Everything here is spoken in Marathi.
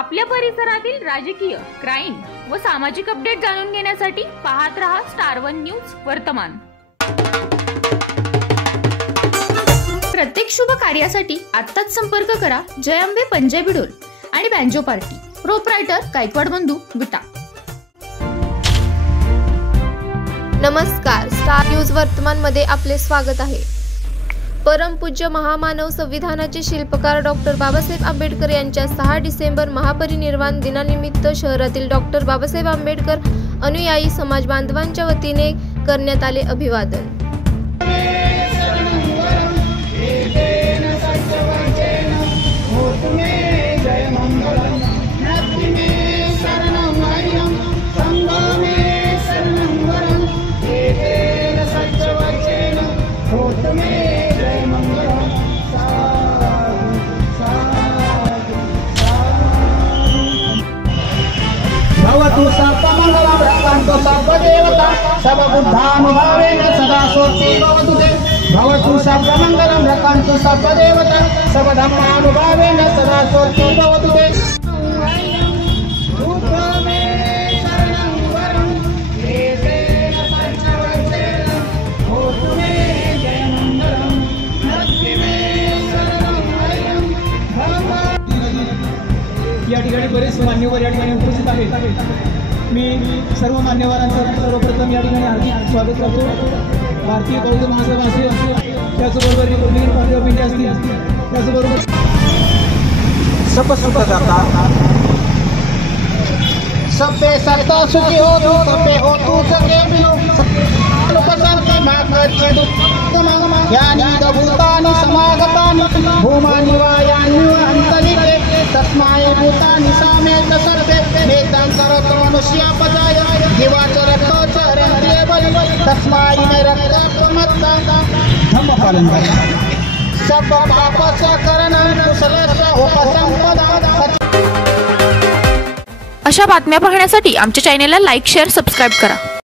आपल्या परिसरातील राजकीय, क्राईम व सामाजिक अपडेट जाणून घेण्यासाठी पाहत रहा स्टार वन न्यूज वर्तमान। प्रत्येक शुभ कार्यासाठी आत्ताच संपर्क करा जय अंबे पंजाबी ढोल आणि बँजो पार्टी। प्रोप्रायटर गायकवाड बंधू विटा। नमस्कार, स्टार न्यूज वर्तमान मध्ये आपले स्वागत आहे। परमपूज्य महामानव संविधानाचे शिल्पकार डॉक्टर बाबासाहेब आंबेडकर यांच्या 6 डिसेंबर महापरिनिर्वाण दिनानिमित्त शहरातील डॉक्टर बाबासाहेब आंबेडकर अनुयायी समाज बांधवांच्या वतीने करण्यात आले अभिवादन। भवतु सर्वमङ्गलं रक्षन्तु सर्वदेवता सर्वबुद्धानुभावेन सदा सोऽस्ति भवतु ते। भवतु सर्वमङ्गलं रक्षन्तु सर्वदेवता सर्वधर्मानुभावेन सदा सोऽस्ति भवतु ते। या ठिकाणी बरेच मान्यवर या ठिकाणी उपस्थित आहेत। मी सर्व मान्यवरांचं सर्वप्रथम या ठिकाणी हार्दिक स्वागत करतो। भारतीय बौद्ध महासभा असेल, त्याचबरोबर रिपब्लिकन पार्टी ऑफ इंडिया असतील, त्याचबरोबर सपसुख करता सबे सत्ता सुखी हो तू सबे हो तू सगे मिलो लोकशांती मागचे दुःख यानी भूतानि समागतानि भूमानि वा यानि अंतरिके तस्मै भूतानि सामेत सर्वे वेदां करत मनुष्य पजाय जीवाचं रक्त चरंत्रिय बल तस्मै मे रक्तमत्ता धम्म पालन करा सब पापाचं करणं कुशलस्य उपसंपदा। अशा बातम्या पाहण्यासाठी आमच्या चॅनेलला लाईक, शेअर, सबस्क्राइब करा।